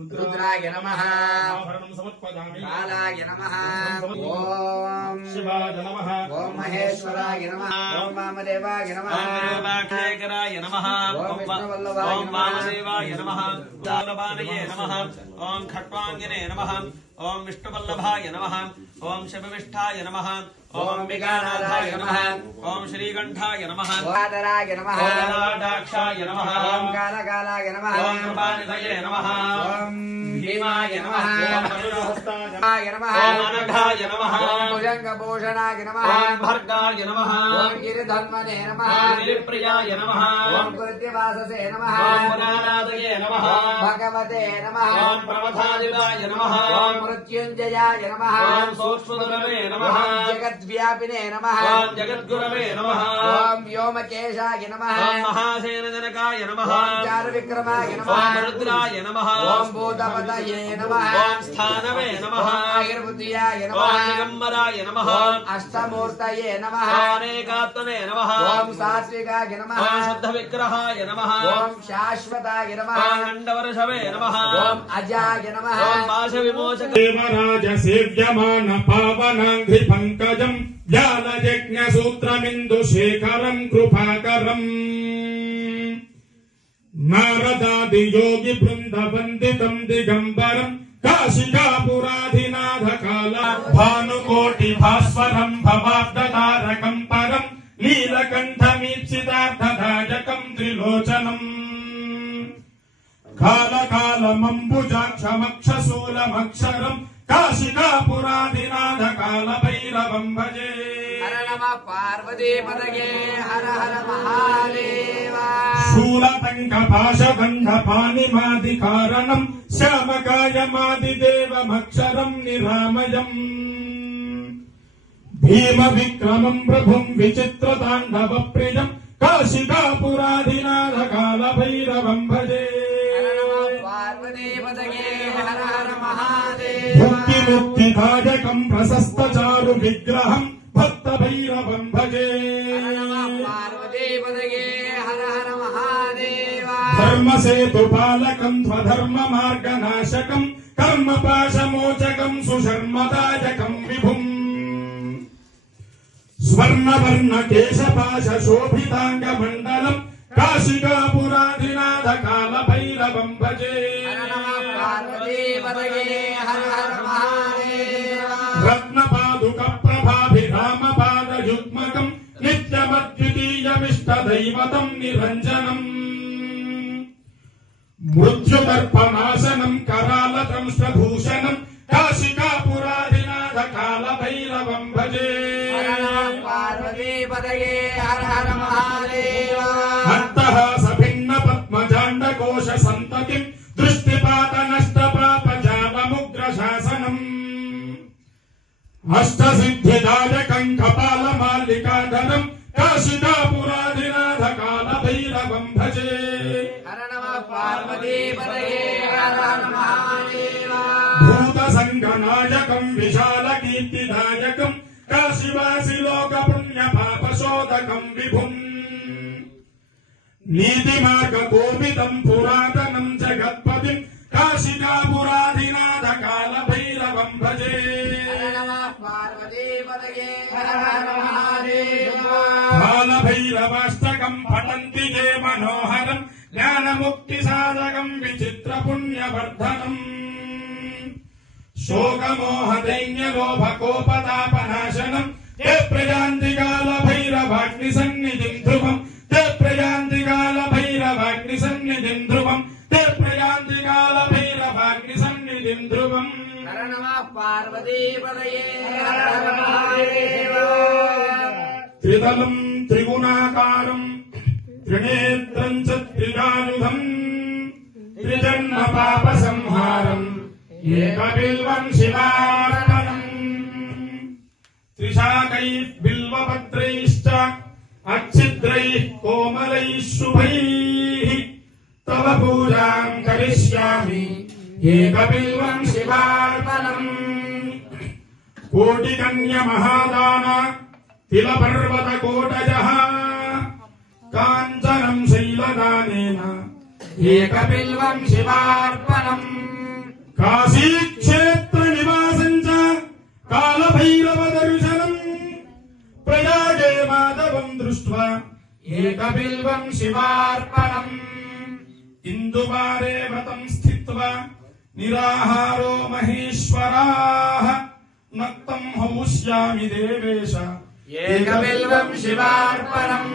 रुद्राय नमः कालाय नमः ओम शिवाय नमः ओम महेश्वराय नमः ओम वामदेवाय नमः ओम वामदेवाय नमः ओम वामदेवाय नमः दानवानये नमः ओम खट्वांगिने नमः ओम विष्णुवल्लभाय नमः ओम शिवविष्ठाय नमः ओम विगानाथाय नमः ओम श्रीकंठाय नमः वादराय नमः ओम लाडाक्षाय नमः ओम कालकालाय नमः ओम कृपानिधये नमः ओम भीमाय नमः ओम मधुरहस्ताय नमः ओम अनघाय नमः ओम भुजंगभूषणाय नमः ओम भर्गाय नमः ओम गिरिधन्वने नमः ओम गिरिप्रियाय नमः ओम कृत्यवाससे नमः ओम पुराणादये नमः ओम भगवते नमः ओम प्रमथादिवाय नमः ओम मृत्युंजयाय नमः ओम सूक्ष्मधरवे नमः व्यापिने नमः ओम जगद्गुरवे नमः ओम व्योमकेशाय नमः ओम महासेनजनकाय नमः ओम चारुविक्रमाय नमः ओम रुद्राय नमः ओम भूतपतये नमः ओम स्थानवे नमः आयुर्बुद्धियाय नमः ओम दिगंबराय नमः ओम अष्टमूर्तये नमः ओम अनेकात्मने नमः ओम सात्विकाय नमः ओम शुद्धविग्रहाय नमः ओम शाश्वताय नमः ओम अण्डवर्षवे नमः ओम अजाय नमः ओम पाशविमोचक देवराज सेव्यमान पावनांघ्रि पंकजम् ज्ञानयज्ञसूत्रमिन्दुशेखरं कृपाकरम् नारदादियोगि वृन्दवन्दितं दिगम्बरं काशिकापुराधिनाथकाल भानुकोटिभास्वरं भवाब्दतारकं परं नीलकण्ठमीप्सितार्थदायकं त्रिलोचनम् कालकालमम्बुजाक्षमक्षशूलमक्षरम् काशिकापुराधिनाथ कालभैरवं भजे हर नमः पार्वतीपतये हर हर महादेव शूलतङ्कपाशदण्डपाणिमादिकारणम् श्यामकायमादिदेवमक्षरम् निरामयम् भीमविक्रमम् प्रभुम् विचित्रताण्डवप्रियम् काशिकापुराधिनाथ कालभैरवं भजे मुक्तिदायकम् प्रशस्तचारु विग्रहम् भक्तभैरवं भजे धर्मसेतुपालकम् स्वधर्ममार्गनाशकम् कर्मपाशमोचकम् सुशर्मदायकम् विभुम् स्वर्णवर्णकेशपाशशोभिताङ्गमण्डलम् काशिकापुराधिनाथ कालभैरवं भजे रत्नपादुकप्रभाभिरामपादयुग्मकम् नित्यमद्वितीयमिष्टदैवतम् निरञ्जनम् मृत्युदर्पनाशनम् करालदंष्ट्रभूषणम् काशिकापुराधिनाथ कालभैरवं भजे पार्वतीपतये हर हर महादेव अट्टहासभिन्न पद्मजाण्डकोश सन्ततिम् दृष्टिपातनष्टपापजालमुग्रशासनम् अष्टसिद्धिदायकम् कपालमाल्लिकाधरम् काशिकापुराधिनाथ कालभैरवं भजे हर नमः पार्वतीपतये हर हर महादेव भूतसङ्गनायकम् विशालकीर्तिदायकम् काशिवासि लोकपुण्यपापशोधकम् विभुम् नीतिमार्गकोपितम् पुरातनम् जगत्पतिम् काशिकापुराधिनाथ कालभैरवं भजे कालभैरवाष्टकम् पठन्ति ये मनोहरम् ज्ञानमुक्तिसाधकम् विचित्रपुण्यवर्धनम् शोकमोहदैन्यलोभकोपतापनाशनम् ते प्रयान्ति कालभैरवाग्निसन्निधिम् ध्रुवम् ते प्रयान्ति कालभैरवाग्निसन्निधिम् ध्रुवम् ते प्रयान्ति कालभैरवाग्निसन्निधिम् ध्रुवम् हर नमः पार्वतीपतये हर हर महादेव त्रितलम् त्रिगुणाकारम् त्रिनेत्रम् च त्रिजानुधम् त्रिजन्म पापसंहारम् एकबिल्वम् शिवार्पणम् त्रिशाकैः बिल्वपत्रैश्च अच्छिद्रैः कोमलैः शुभैः तव पूजाम् करिष्यामि एकबिल्वम् शिवार्पणम् कोटिकन्यमहादान तिलपर्वतकोटजः काञ्चनम् शैलदानेन एकबिल्वम् शिवार्पणम् ఏకబిల్వం శివార్పణం ఇందువారే వ్రతం స్థిత్వా నిరాహారో మహేశ్వరాః నక్తం హౌష్యామి దేవేశ ఏకబిల్వం శివార్పణం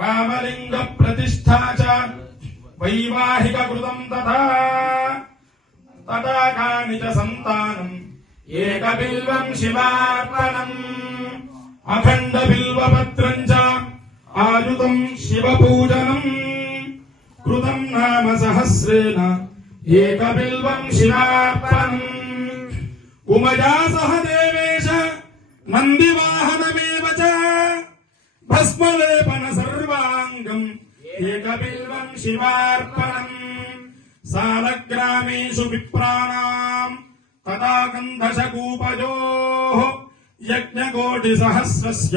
రామలింగ ప్రతిష్ఠా చ వైవాహిక కృతం తటాకాని చ సంతానం ఏకబిల్వం శివార్పణం అఖండ బిల్వపత్రం చ ఆయుధం శివపూజనం కృతం నామ సహస్రేణ ఏకబిల్వం శివార్పణం ఉమయా సహ దేవేశ నందివాహనమేవ చ భస్మలేపన సర్వాంగం ఏకబిల్వం శివార్పణం సాలగ్రామేషు విప్రాణాం తదా గంధశకూపయోః యజ్ఞకోటి సహస్రస్య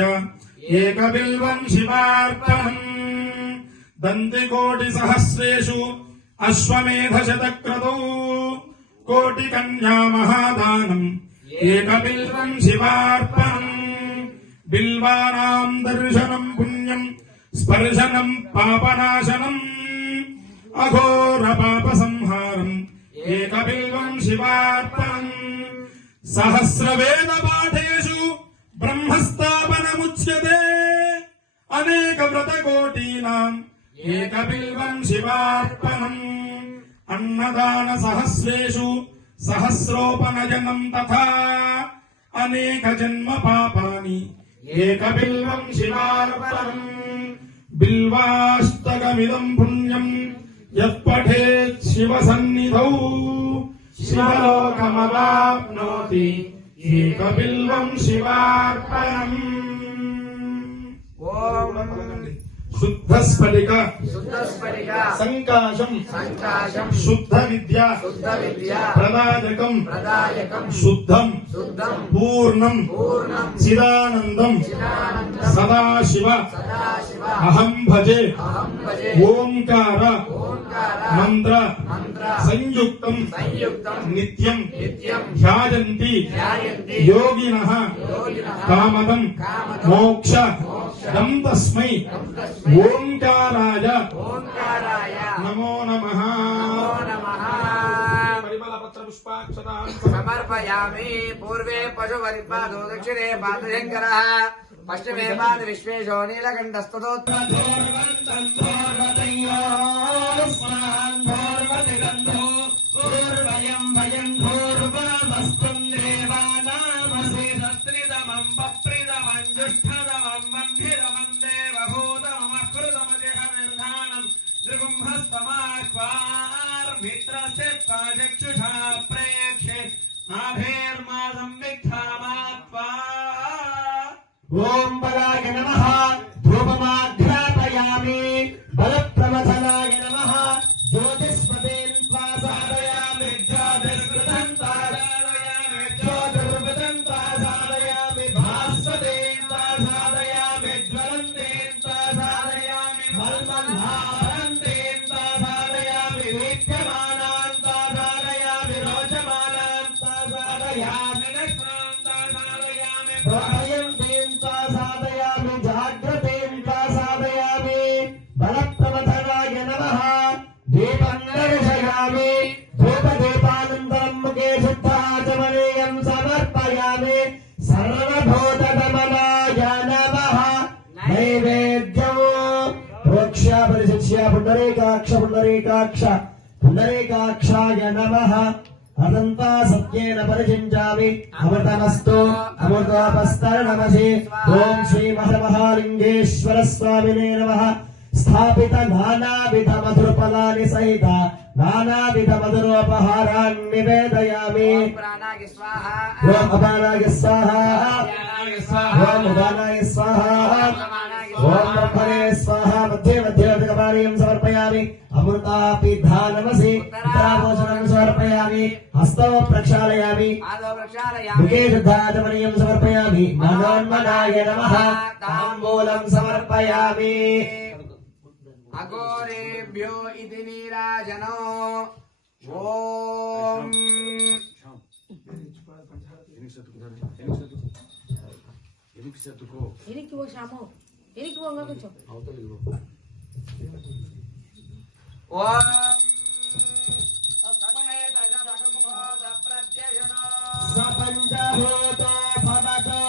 ఏకబిల్వం శివార్పణం దంతికోటి సహస్రేషు అశ్వమేధ శతక్రతో కోటి కన్యా మహాదానం ఏకబిల్వం శివార్పణం బిల్వానాం దర్శనం పుణ్యం స్పర్శనం పాపనాశనం అఘోర పాప సంహారం ఏకబిల్వం శివార్పణం సహస్రవేద పాఠేషు బ్రహ్మస్థాపనముచ్యతే అనేక వ్రతకోటీనాం ఏకబిల్వం శివార్పణం అన్నదాన సహస్రేషు సహస్రోపనయనం తథా అనేక జన్మ పాపాని ఏకబిల్వం శివార్పణం బిల్వాష్టకమిదం పుణ్యం యత్పఠేత్ శివ సన్నిధౌ శివలోకమవాప్నోతి ఏకబిల్వం శివార్పణం ఓం శుద్ధ స్ఫటిక సంకాశం శుద్ధ విద్య ప్రదాయకం శుద్ధం పూర్ణం చిదానందం సదాశివ అహం భజే ఓంకార మంత్ర సంయుక్తం నిత్యం ధ్యాయంతి యోగినః కామదం మోక్ష దం తస్మై ఓంకారాయ నమో నమః. పరిమళపత్ర పుష్పాక్షతాం సమర్పయామి. పూర్వే పశుపరిపాదో దక్షిణే పాదశంకరః పశ్చిమే పాద విశ్వేశో చక్షుషా ప్రేక్షే నాభేర్మాదం విఘ్నామాత్వా. ఓం బలాయ నమః ధూపమాఘ్రాపయామి. బలప్రవధనాయ నమః జ్యోతిస్పదేన్ త్వా సాధయామి. జ్యోతిర్కృతం త్వా సాధయామి. జ్యోతిర్వృతం త్వా సాధయామి. భాస్వదేన్ త్వా సాధయామి. జ్వలందేన్ త్వా సాధయామి. మల్మల్హారందేన్ త్వా సాధయామి. వీక్షమానాన్ త్వా సాధయామి. రోచమానాన్ త్వా సాధయామి. నక్రాన్ త్వా సాధయామి. ప్రళయంతేన్ త్వా సాధయామి. జాగ్రత్తేన్ త్వా సాధయామి. బలప్రవధనాయ నమః దీపం దర్శయామి. ధూపదీపానంతరం ముఖే శుద్ధాచమనీయం సమర్పయామి. సర్వభూతకమలాయ నమః నైవేద్యం ప్రోక్ష్య పరిశిష్య పుండరీకాక్ష పుండరీకాక్ష పుండరీకాక్షాయ నమః. అదంతా సత్యేన పరిచించామి. అమృతమస్తు అమృతోపస్తరణమసి. ఓం శ్రీ మహాలింగేశ్వర స్వామినే నమః. స్థాపిత నానావిధ మధురఫలాని సహిత నానావిధ మధురోపహారాన్ని నివేదయామి. ప్రాణాయ స్వాహ. ఓం అపానాయ స్వాహ. ఓం ఉదానాయ స్వాహ. ఓం బ్రహ్మణే స్వాహ. మధ్యే మధ్యే పానీయం సమర్పయామి. అమృతాపిధానమసి. ఉత్తరాభోజనం సమర్పయామి. హస్తో ప్రక్షాళయామి. పాదో ప్రక్షాళయామి. ముఖే శుద్ధాచమనీయం సమర్పయామి. మనోన్మనాయ నమః. తాంబూలం సమర్పయామి. అఘోరేభ్యో ఇది నీరాజనో. ఓం ఎనికి పోసాము ఇరికి పోంగా కూర్చో. సపంచభూతో భవతో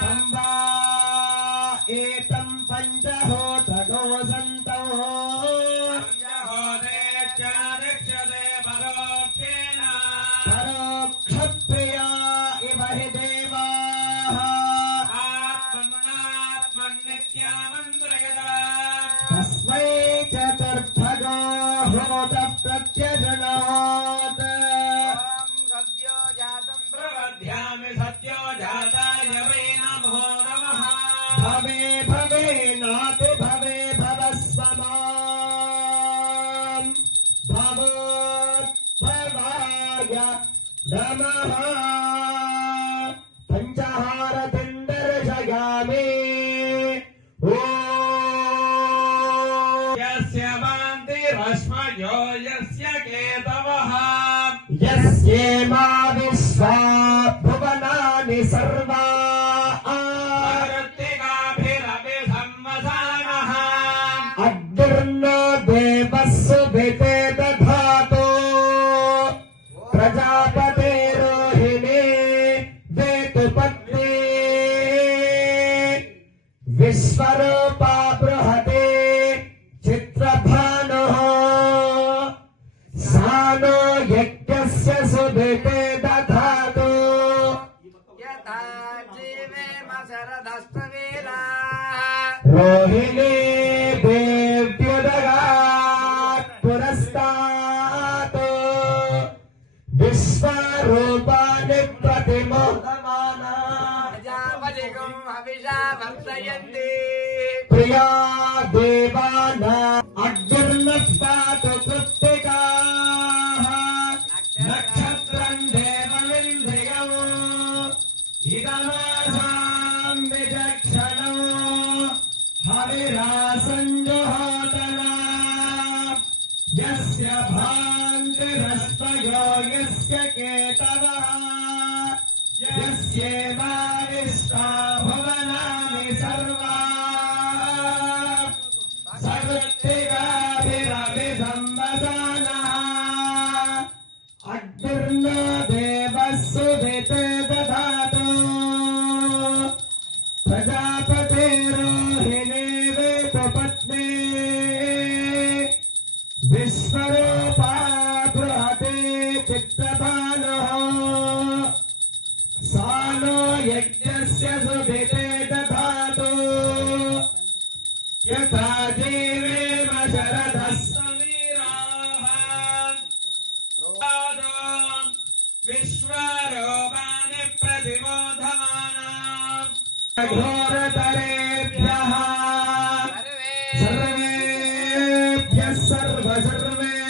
సంవా ఏతం పంచహోతకో సంతో పరోక్షప్రియా ఇవ హి దేవాః తస్మై చతుర్థగో హోత ప్రత్యజనాత్ భవే భవే నాతి భవే భవస్వమాం భవోద్భవాయ నమః పంచహారతిందర్శయామి యస్యేమా విశ్వా భువనాని సర్వా అగ్నిర్నో దేవస్సు భితే దధాతో ప్రజాపతే రోహిణి వేతు పత్ని విశ్వరూపా బృహతే చిత్రభానుః సానో యజ్ఞస్య సుభితే దధాతు రోహిణీ దేవ్యుదగాత్ పురస్తాత్ విశ్వరూపాని ప్రతిమోహమానా ప్రియా దేవానా అగ్నిర్నస్తాతు కృత్తికాః నక్షత్రం దేవమింద్రియం ఇదమాసాం విచక్షణం హవిరాసంజుహోతనా యస్య భాంతిరస్తయో యస్య కేతవః యస్యేవావిష్టా భువనాని సర్వా సకృత్తికాభిరభిసంవసానః అగ్నిర్నో దేవస్సు భితే దధాతు ప్రజాపతే రోహిణీ వేతు పత్ని విశ్వరూపా బృహతే చిత్రభానుః సానో యజ్ఞస్య సుభితే దధాతు యథా జీవేమ శరదः విశ్వరూపాని ప్రతిబోధమానాం ఘోరతరేభ్యః సర్వేభ్యः సర్వసర్వేభ్యో